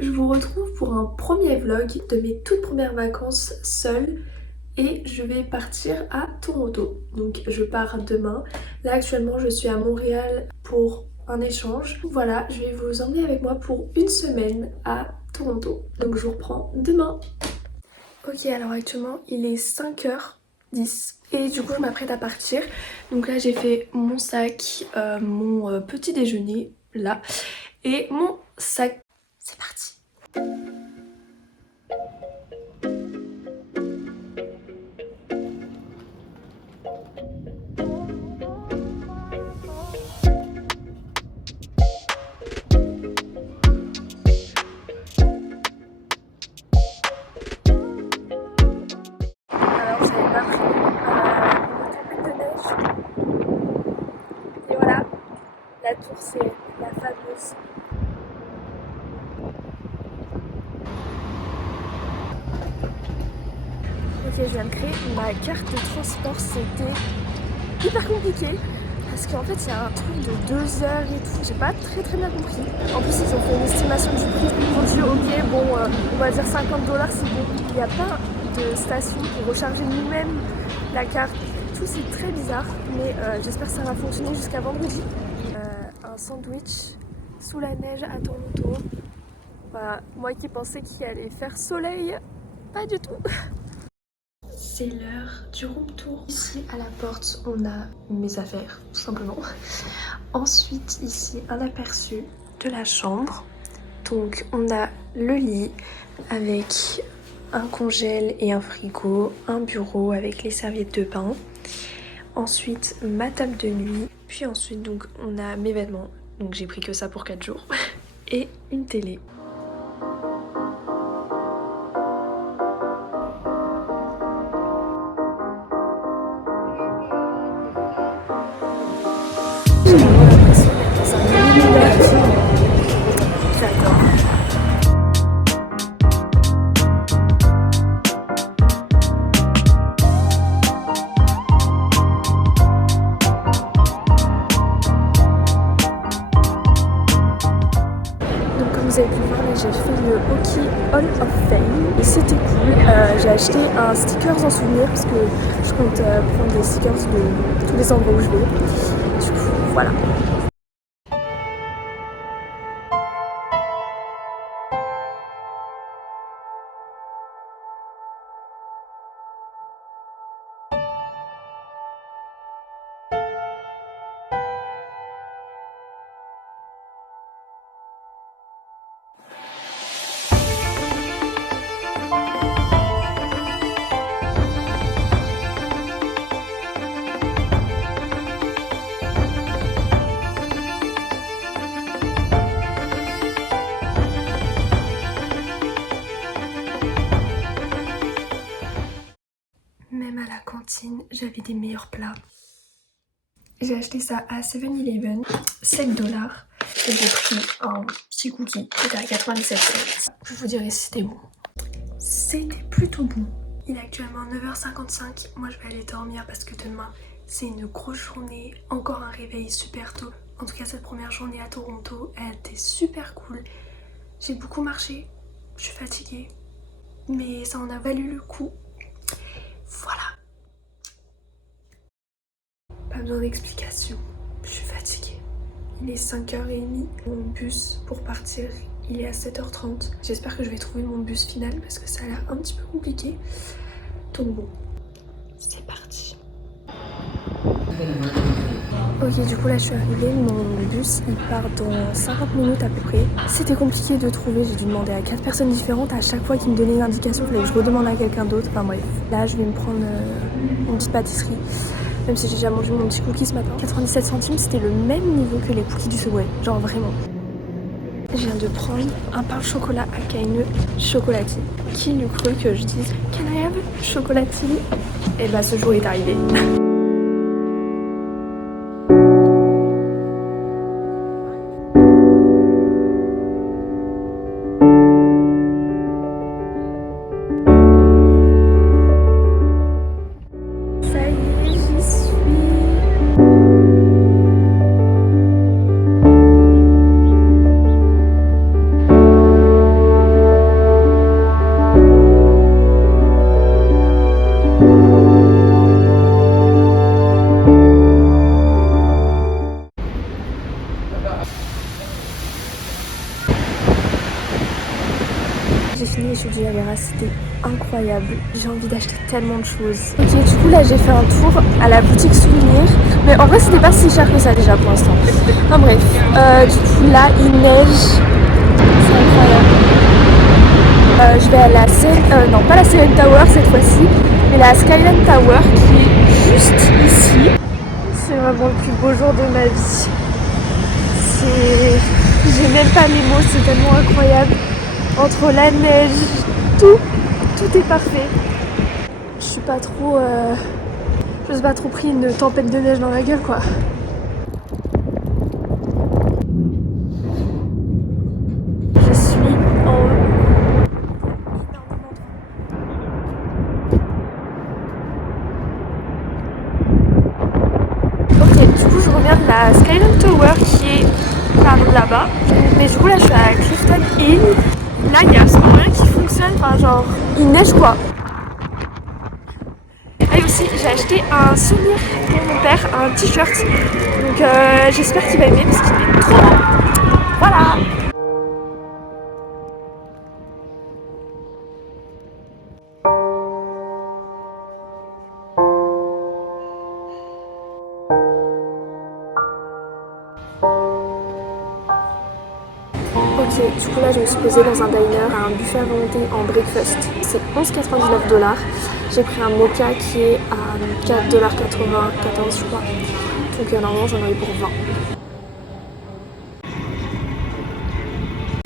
je vous retrouve pour un premier vlog de mes toutes premières vacances seule et je vais partir à Toronto. Donc je pars demain. Là actuellement je suis à Montréal pour un échange. Voilà, je vais vous emmener avec moi pour une semaine à Toronto. Donc je vous reprends demain. Ok, alors actuellement il est 5h10 et du coup je m'apprête à partir. Donc là j'ai fait mon sac, mon petit déjeuner là et mon sac. C'est parti. Alors j'avais pas pris une tempête de neige. Et voilà, la tour c'est la fameuse. Ok, je viens de créer ma carte de transport, c'était hyper compliqué. Parce qu'en fait il y a un truc de 2 heures et tout, j'ai pas très bien compris. En plus ils ont fait une estimation du prix. Ils m'ont dit ok bon on va dire $50 c'est bon. Il n'y a pas de station pour recharger nous-mêmes la carte. Tout c'est très bizarre mais j'espère que ça va fonctionner jusqu'à vendredi. Un sandwich sous la neige à Toronto. Voilà, moi qui pensais qu'il allait faire soleil, pas du tout. C'est l'heure du room tour. Ici à la porte on a mes affaires tout simplement. Ensuite ici un aperçu de la chambre. Donc on a le lit avec un congèle et un frigo, un bureau avec les serviettes de bain. Ensuite ma table de nuit. Puis ensuite donc on a mes vêtements. Donc j'ai pris que ça pour 4 jours. Et une télé. J'ai vraiment l'impression d'être dans un univers que j'adore. Donc comme vous avez pu le voir, là j'ai fait le Hockey Hall of Fame et c'était cool. J'ai acheté un stickers en souvenir parce que je compte prendre des stickers de tous les endroits où je vais. Du coup voilà. Même à la cantine, j'avais des meilleurs plats. J'ai acheté ça à 7-Eleven, $7. Et j'ai pris un petit cookie qui était à 97 cents. Je vous dirai si c'était bon. C'était plutôt bon. Il est actuellement 9h55. Moi je vais aller dormir parce que demain c'est une grosse journée. Encore un réveil super tôt. En tout cas cette première journée à Toronto, elle était super cool. J'ai beaucoup marché. Je suis fatiguée. Mais ça en a valu le coup. Voilà. Pas besoin d'explication, je suis fatiguée. Il est 5h30, mon bus pour partir il est à 7h30. J'espère que je vais trouver mon bus final parce que ça a l'air un petit peu compliqué. Donc bon, c'est parti. Ok, du coup là je suis arrivée, mon bus il part dans 50 minutes à peu près. C'était compliqué de trouver, j'ai dû demander à 4 personnes différentes. À chaque fois qu'ils me donnaient une indication, il fallait que je redemande à quelqu'un d'autre. Enfin bref, là je vais me prendre une petite pâtisserie. Même si j'ai déjà mangé mon petit cookie ce matin. 97 centimes, c'était le même niveau que les cookies du Subway. Genre vraiment. Je viens de prendre un pain au chocolat à Kaine chocolatine. Qui l'eût cru que je dise Can I have chocolatine? Et bah ce jour est arrivé. Ça y est, j'y suis. fini les chutes du Niagara, c'était incroyable. J'ai envie d'acheter tellement de choses. Ok, du coup là j'ai fait un tour à la boutique souvenir. Mais en vrai c'était pas si cher que ça déjà pour l'instant. Enfin bref, du coup là il neige. C'est incroyable. Je vais à la non pas la CN Tower cette fois-ci, mais la Skyline Tower qui est juste ici. C'est vraiment le plus beau jour de ma vie. J'ai même pas les mots, c'est tellement incroyable. Entre la neige, tout est parfait. Je suis pas trop... je suis pas trop pris une tempête de neige dans la gueule quoi. Je suis en haut. Ok, du coup je reviens de la Skyline Tower qui est par là-bas. Mais du coup là je suis à Clifton Hill. Là il y a absolument rien qui fonctionne, enfin genre il neige quoi. Et aussi j'ai acheté un souvenir pour mon père, un t-shirt. Donc j'espère qu'il va aimer parce qu'il est trop beau. Voilà. Ok, du coup là je me suis posée dans un diner à un buffet à volonté en breakfast. C'est 11,99 $. J'ai pris un mocha qui est à 4,94 $, je crois. Donc normalement j'en ai eu pour 20.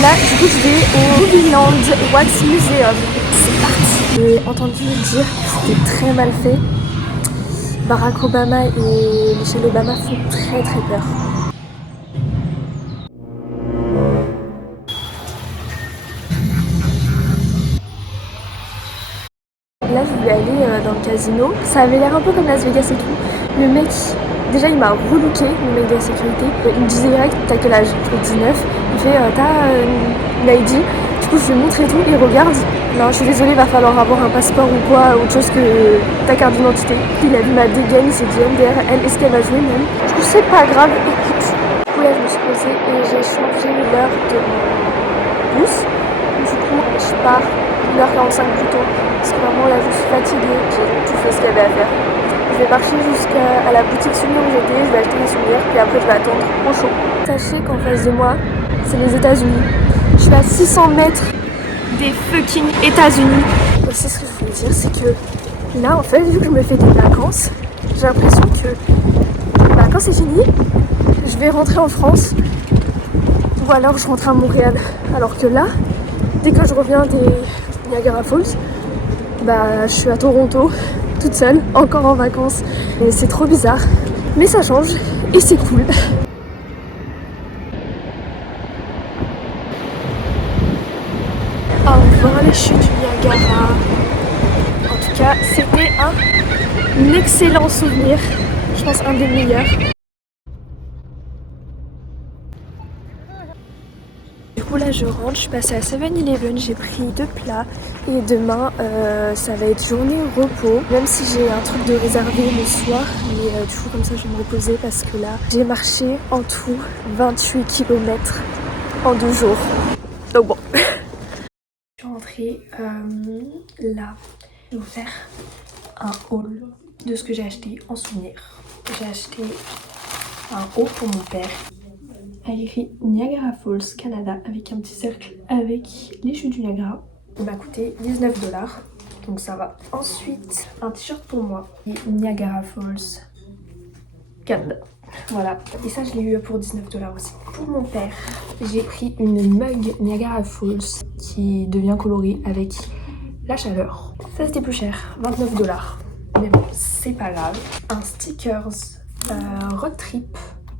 Là du coup je vais au Rubyland Wax Museum. C'est parti. J'ai entendu dire que c'était très mal fait. Barack Obama et Michelle Obama font très très peur. Là je voulais aller dans le casino, ça avait l'air un peu comme Las Vegas et tout. Le mec, déjà il m'a relooké, le mec de la sécurité. Il me disait direct t'as quel âge? Je fais 19. Il fait t'as une ID. Du coup je lui montre et tout, il regarde. Non je suis désolée, va falloir avoir un passeport ou quoi, autre chose que ta carte d'identité. Il a vu ma dégaine, il s'est dit MDR, elle est-ce qu'elle va jouer même? Du coup c'est pas grave, écoute. Du coup là je me suis posée et j'ai changé l'heure de mon bus. Du coup je pars 1h45 plus tôt. Parce que vraiment là je suis fatiguée, j'ai tout fait ce qu'il y avait à faire. Je vais marcher jusqu'à la boutique souvenir où j'étais, je vais acheter mes souvenirs, puis après je vais attendre au chaud. Sachez qu'en face de moi, c'est les États-Unis. Je suis à 600 mètres des fucking États-Unis. Aussi ce que je voulais dire, c'est que là en fait, vu que je me fais des vacances, j'ai l'impression que quand c'est fini, je vais rentrer en France ou alors je rentre à Montréal. Alors que là, dès que je reviens des Niagara Falls, je suis à Toronto, toute seule, encore en vacances. Et c'est trop bizarre, mais ça change et c'est cool. Au revoir les chutes du Niagara. En tout cas, c'était un excellent souvenir. Je pense un des meilleurs. Du coup là je rentre, je suis passée à 7-Eleven, j'ai pris 2 plats et demain ça va être journée repos, même si j'ai un truc de réservé le soir, mais du coup comme ça je vais me reposer parce que là j'ai marché en tout 28 km en 2 jours, donc bon. Je suis rentrée là, je vais vous faire un haul de ce que j'ai acheté en souvenir. J'ai acheté un haut pour mon père. Elle écrit Niagara Falls Canada avec un petit cercle avec les chutes du Niagara. Il m'a coûté 19 $, donc ça va. Ensuite, un t-shirt pour moi, Niagara Falls Canada. Voilà, et ça je l'ai eu pour 19 $ aussi. Pour mon père, j'ai pris une mug Niagara Falls qui devient colorée avec la chaleur. Ça c'était plus cher, 29 $. Mais bon, c'est pas grave. Un stickers road trip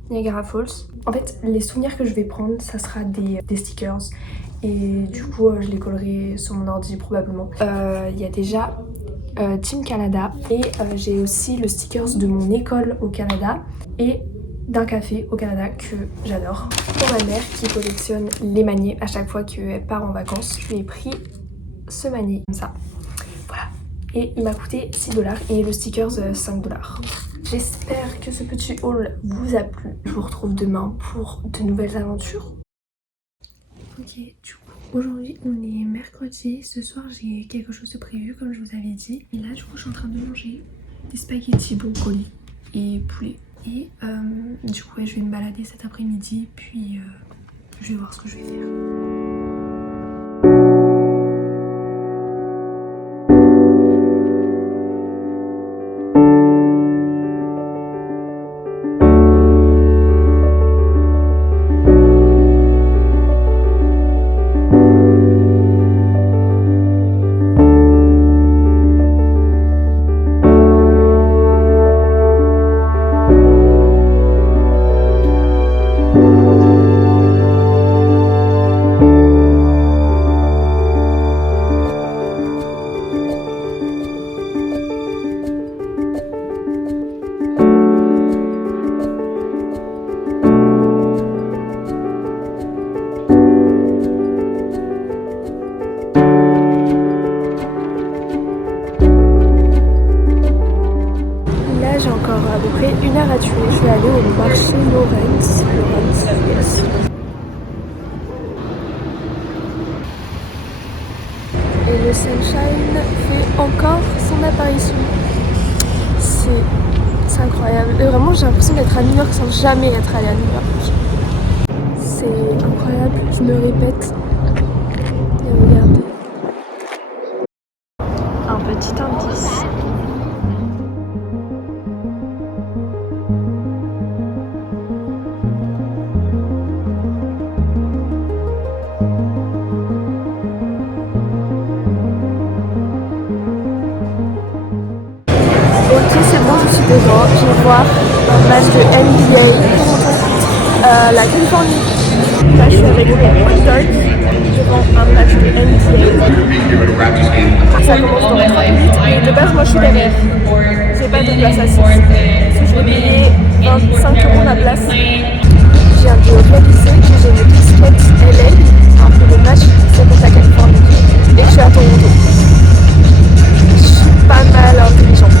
Niagara Falls. En fait, les souvenirs que je vais prendre, ça sera des stickers. Et du coup, je les collerai sur mon ordi probablement. Il y a déjà Team Canada. Et j'ai aussi le stickers de mon école au Canada. Et d'un café au Canada que j'adore. Pour ma mère qui collectionne les maniers à chaque fois qu'elle part en vacances, je lui ai pris ce manier comme ça. Voilà. Et il m'a coûté 6 $ et le stickers 5 $. J'espère que ce petit haul vous a plu. Je vous retrouve demain pour de nouvelles aventures. Ok, du coup, Aujourd'hui on est mercredi, ce soir j'ai quelque chose de prévu comme je vous avais dit. Et là du coup je suis en train de manger des spaghettis broncoli et poulet. Et du coup ouais, je vais me balader cet après-midi puis je vais voir ce que je vais faire. J'ai encore à peu près 1 heure à tuer. Je vais aller au marché Lawrence. Yes. Et le sunshine fait encore son apparition. C'est incroyable. Et vraiment j'ai l'impression d'être à New York sans jamais être allée à New York. C'est incroyable, je me répète. Et regardez. Un petit indice. Ok, c'est bon, je suis devant. Je vais voir un match de NBA contre la Californie. Là, je suis avec mon hot dog devant un match de NBA. Ça commence dans 30 minutes et de base, moi je suis derrière. J'ai pas de place assise. Parce que je vais payer 25 € ma place. Je viens de réaliser que j'ai une casquette LA, un peu le match, c'est contre la Californie. Et que je suis à Toronto. Je suis pas mal intelligente.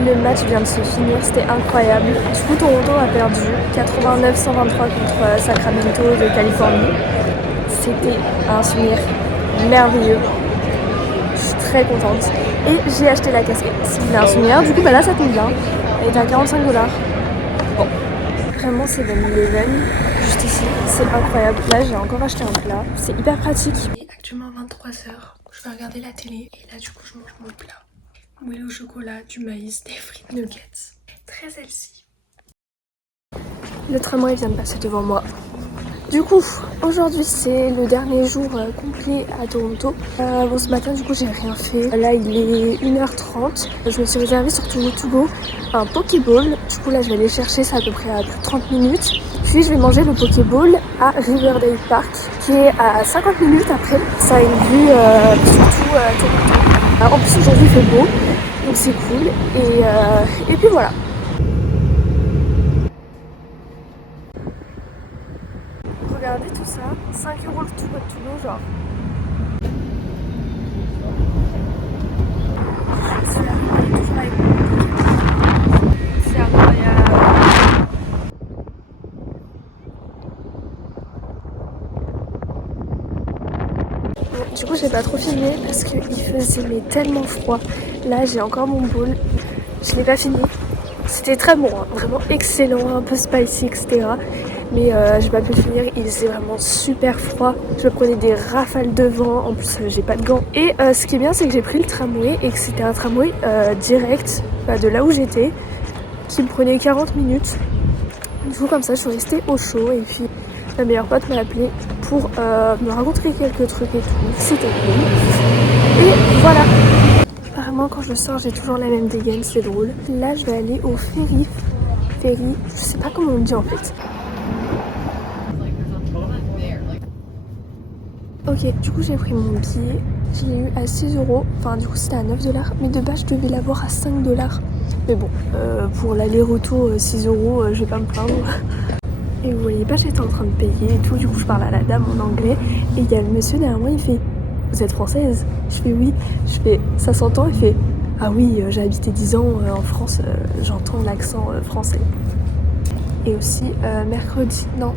Le match vient de se finir, c'était incroyable. Du coup, Toronto a perdu 89-123 contre Sacramento de Californie. C'était un souvenir merveilleux. Je suis très contente. Et j'ai acheté la casquette. C'était un souvenir. Du coup, bah là, ça tombe bien. Elle est à 45 $. Bon. Vraiment, c'est 7-Eleven, juste ici. C'est incroyable. Là, j'ai encore acheté un plat. C'est hyper pratique. Il est actuellement 23 h. Je vais regarder la télé. Et là, du coup, je mange mon plat. Moelleux au chocolat, du maïs, des frites nuggets. Très healthy. Le tramway vient de passer devant moi. Du coup, aujourd'hui c'est le dernier jour complet à Toronto. Bon, ce matin du coup j'ai rien fait. Là il est 1 h 30. Je me suis réservé sur Too Good To Go un Pokéball. Du coup là je vais aller chercher ça à peu près à plus de 30 minutes. Puis je vais manger le Pokéball à Riverdale Park qui est à 50 minutes après. Ça a une vue surtout Toronto. En plus aujourd'hui il fait beau, donc c'est cool. Et puis voilà. Regardez tout ça, 5 € le Too Good To Go genre. C'est incroyable. Bon, du coup j'ai pas trop filmé parce qu'il faisait mais tellement froid. Là j'ai encore mon bowl, je l'ai pas fini. C'était très bon, hein. Vraiment excellent, un peu spicy etc. Mais j'ai pas pu le finir, il faisait vraiment super froid. Je prenais des rafales de vent, en plus j'ai pas de gants. Et ce qui est bien c'est que j'ai pris le tramway et que c'était un tramway direct de là où j'étais qui me prenait 40 minutes. Du coup comme ça je suis restée au chaud et puis ma meilleure pote m'a appelée pour me raconter quelques trucs et tout. C'était cool. Et voilà. Apparemment quand je sors j'ai toujours la même dégaine, c'est drôle. Là je vais aller au ferry, je sais pas comment on dit en fait. Ok, du coup j'ai pris mon billet, je l'ai eu à 6 €, enfin du coup c'était à 9 $, mais de base je devais l'avoir à 5 $. Mais bon, pour l'aller-retour 6 €, je vais pas me plaindre. Et vous voyez pas, j'étais en train de payer et tout, du coup je parle à la dame en anglais et il y a le monsieur derrière moi, il fait vous êtes française? Je fais oui. Je fais ça s'entend? Il fait ah oui, j'ai habité 10 ans en France, j'entends l'accent français. Et aussi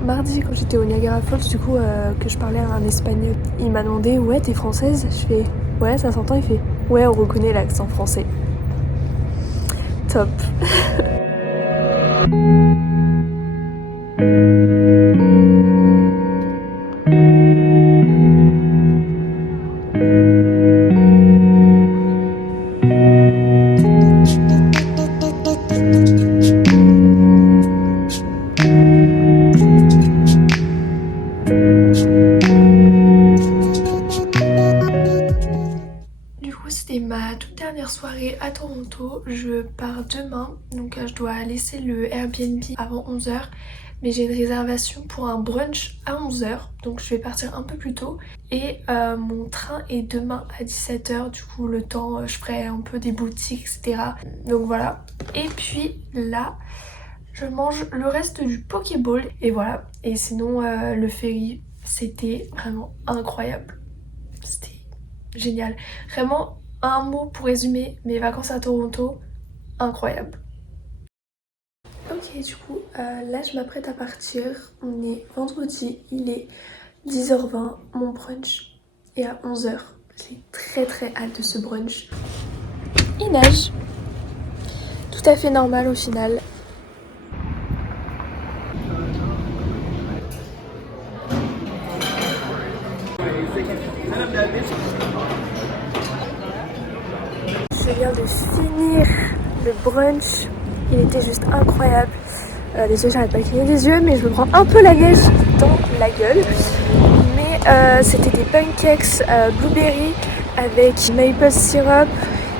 mardi quand j'étais au Niagara Falls, du coup que je parlais à un espagnol, il m'a demandé ouais t'es française? Je fais ouais ça s'entend? Il fait ouais on reconnaît l'accent français. Top. C'était ma toute dernière soirée à Toronto. Je pars demain, donc je dois laisser le Airbnb avant 11 h. Mais j'ai une réservation pour un brunch à 11 h, donc je vais partir un peu plus tôt. Et mon train est demain à 17 h, du coup le temps je ferai un peu des boutiques, etc. Donc voilà. Et puis là, je mange le reste du Pokéball. Et voilà. Et sinon le ferry, c'était vraiment incroyable. C'était génial. Vraiment, un mot pour résumer mes vacances à Toronto, incroyable. Ok, du coup, là je m'apprête à partir. On est vendredi, il est 10 h 20. Mon brunch est à 11 h. J'ai très hâte de ce brunch. Il neige. Tout à fait normal au final. Je viens de finir le brunch. Il était juste incroyable. Désolée, j'arrête pas de cligner des yeux, mais je me prends un peu la neige dans la gueule. Mais c'était des pancakes blueberry avec maple syrup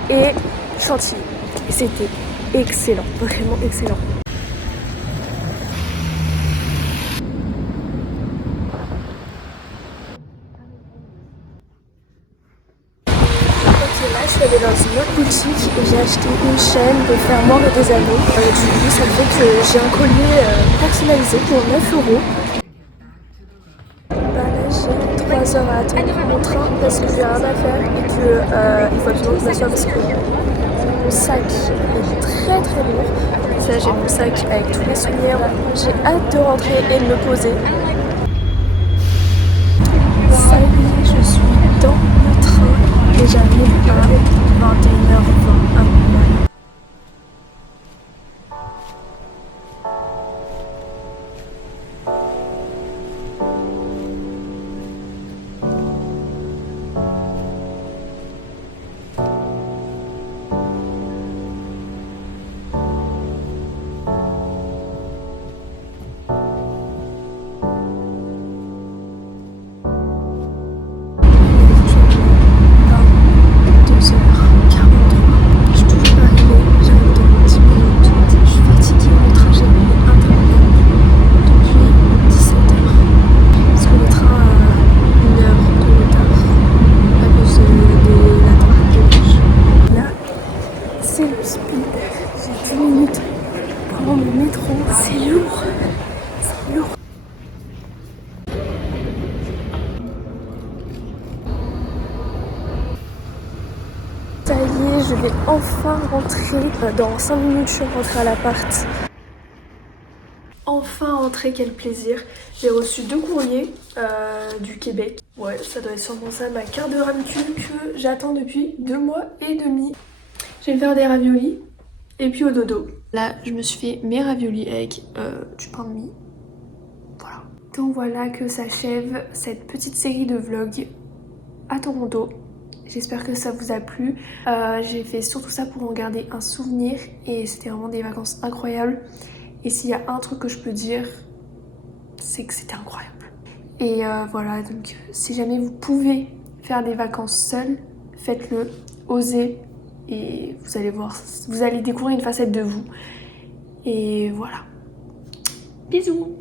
et chantilly. Et c'était excellent, vraiment excellent. Ok, là je suis allée dans une autre boutique et j'ai acheté une chaîne de fermoirs et des anneaux. Du coup, ça fait que j'ai un collier personnalisé pour 9 €. Bah là j'ai 3 heures à attendre mon train parce que j'ai rien à faire et que il faut absolument que je m'assoie parce que mon sac est très lourd. Donc là j'ai mon sac avec tous les souvenirs. J'ai hâte de rentrer et de me poser. Ça y est, je suis dans le train et j'arrive à 21 h 20 à Montréal. J'ai 10 minutes pour prendre le métro, c'est lourd, c'est lourd. Ça y est, je vais enfin rentrer. Dans 5 minutes, je suis rentrée à l'appart. Enfin rentrée, quel plaisir. J'ai reçu 2 courriers du Québec. Ouais, ça doit être sûrement ça, ma carte de RAMQ que j'attends depuis 2 mois et demi. Je vais me faire des raviolis et puis au dodo. Là, je me suis fait mes raviolis avec du pain de mie. Voilà. Donc voilà que s'achève cette petite série de vlogs à Toronto. J'espère que ça vous a plu. J'ai fait surtout ça pour en garder un souvenir et c'était vraiment des vacances incroyables. Et s'il y a un truc que je peux dire, c'est que c'était incroyable. Et voilà, donc si jamais vous pouvez faire des vacances seules, faites-le, osez. Et vous allez voir, vous allez découvrir une facette de vous. Et voilà. Bisous!